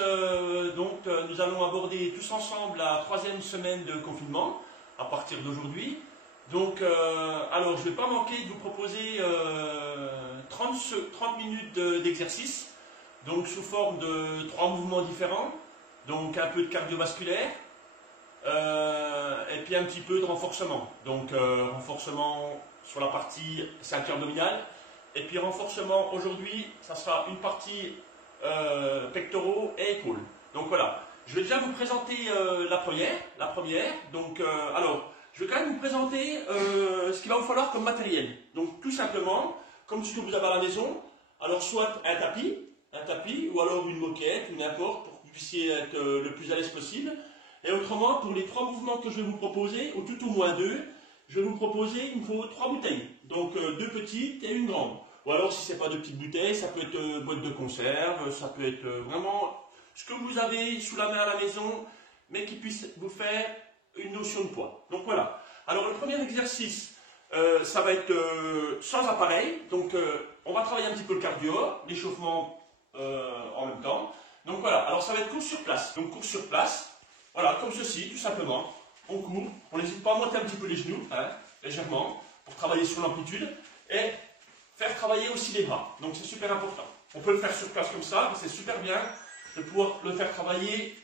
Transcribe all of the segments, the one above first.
nous allons aborder tous ensemble la 3e semaine de confinement à partir d'aujourd'hui. Alors je ne vais pas manquer de vous proposer 30 minutes d'exercice, donc sous forme de 3 mouvements différents, donc un peu de cardiovasculaire, et puis un petit peu de renforcement. Donc renforcement sur la partie ceinture abdominale, et puis renforcement aujourd'hui, ça sera une partie pectoraux et épaules. Donc voilà, je vais déjà vous présenter la première. Alors, je vais quand même vous présenter ce qu'il va vous falloir comme matériel. Donc tout simplement, comme ce que vous avez à la maison, alors soit un tapis, ou alors une moquette, ou n'importe, pour que vous puissiez être le plus à l'aise possible. Et autrement, pour les 3 mouvements que je vais vous proposer, ou tout au moins 2, je vais vous proposer, il me faut 3 bouteilles. Donc 2 petites et une grande. Ou alors si ce n'est pas de petites bouteilles, ça peut être boîte de conserve, ça peut être vraiment ce que vous avez sous la main à la maison, mais qui puisse vous faire une notion de poids. Donc voilà. Alors le premier exercice, ça va être sans appareil. Donc on va travailler un petit peu le cardio, l'échauffement en même temps. Donc voilà. Alors ça va être course sur place. Donc course sur place, voilà, comme ceci, tout simplement. On court, on n'hésite pas à monter un petit peu les genoux, légèrement, pour travailler sur l'amplitude. Et faire travailler aussi les bras. Donc c'est super important. On peut le faire sur place comme ça, mais c'est super bien de pouvoir le faire travailler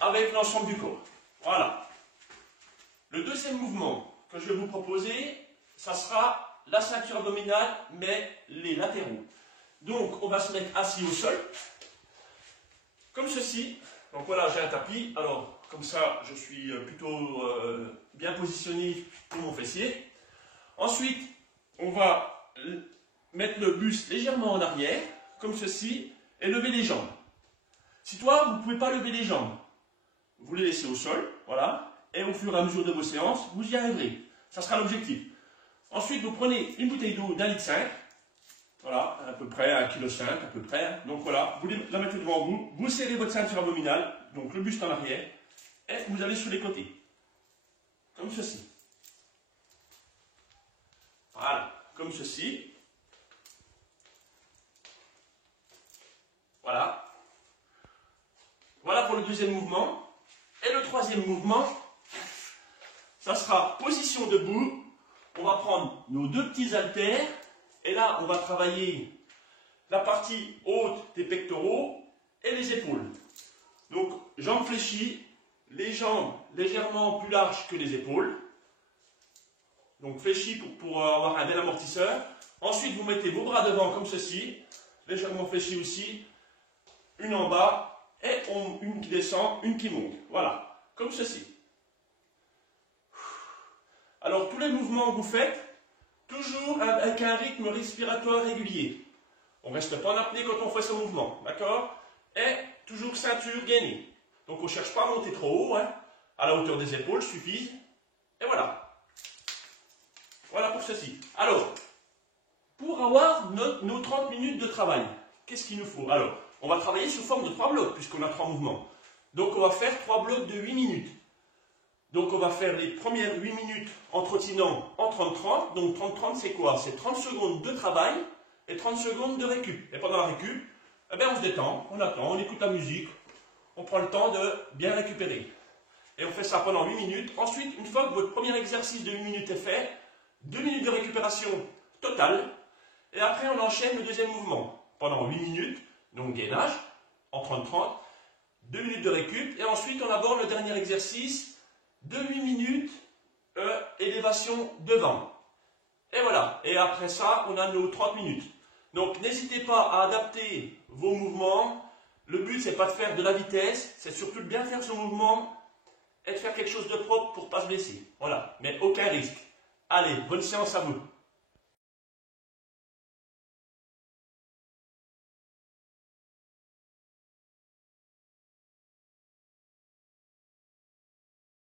avec l'ensemble du corps. Voilà. Le deuxième mouvement que je vais vous proposer, ça sera la ceinture abdominale, mais les latéraux. Donc on va se mettre assis au sol, comme ceci. Donc voilà, j'ai un tapis. Alors comme ça, je suis plutôt bien positionné pour mon fessier. Ensuite, on va mettre le buste légèrement en arrière, comme ceci, et lever les jambes. Si toi, vous ne pouvez pas lever les jambes, vous les laissez au sol, voilà, et au fur et à mesure de vos séances, vous y arriverez. Ça sera l'objectif. Ensuite, vous prenez une bouteille d'eau d'1,5 litre, voilà, à peu près 1,5 kg, à peu près. Donc voilà, vous la mettez devant vous, vous serrez votre ceinture abdominale, donc le buste en arrière, et vous allez sur les côtés, comme ceci. Voilà, comme ceci. Voilà. Voilà pour le deuxième mouvement. Et le troisième mouvement, ça sera position debout. On va prendre nos 2 petits haltères. Et là, on va travailler la partie haute des pectoraux et les épaules. Donc, jambes fléchies, les jambes légèrement plus larges que les épaules. Donc fléchi pour avoir un bel amortisseur. Ensuite, vous mettez vos bras devant comme ceci, légèrement fléchis aussi, une en bas, et une qui descend, une qui monte. Voilà, comme ceci. Alors, tous les mouvements que vous faites, toujours avec un rythme respiratoire régulier. On ne reste pas en apnée quand on fait ce mouvement, d'accord? Et toujours ceinture gainée. Donc, on ne cherche pas à monter trop haut, à la hauteur des épaules suffit. Et voilà. Voilà pour ceci. Alors, pour avoir nos 30 minutes de travail, qu'est-ce qu'il nous faut? Alors, on va travailler sous forme de 3 blocs, puisqu'on a 3 mouvements. Donc, on va faire 3 blocs de 8 minutes. Donc, on va faire les premières 8 minutes en trottinant en 30-30. Donc, 30-30, c'est quoi? C'est 30 secondes de travail et 30 secondes de récup. Et pendant la récup, eh bien, on se détend, on attend, on écoute la musique, on prend le temps de bien récupérer. Et on fait ça pendant 8 minutes. Ensuite, une fois que votre premier exercice de 8 minutes est fait, 2 minutes de récupération totale, et après on enchaîne le deuxième mouvement, pendant 8 minutes, donc gainage, en 30-30, 2 minutes de récup, et ensuite on aborde le dernier exercice, de 8 minutes, élévation devant. Et voilà, et après ça, on a nos 30 minutes. Donc n'hésitez pas à adapter vos mouvements, le but c'est pas de faire de la vitesse, c'est surtout de bien faire son mouvement, et de faire quelque chose de propre pour ne pas se blesser. Voilà, mais aucun risque. Allez, bonne séance à vous.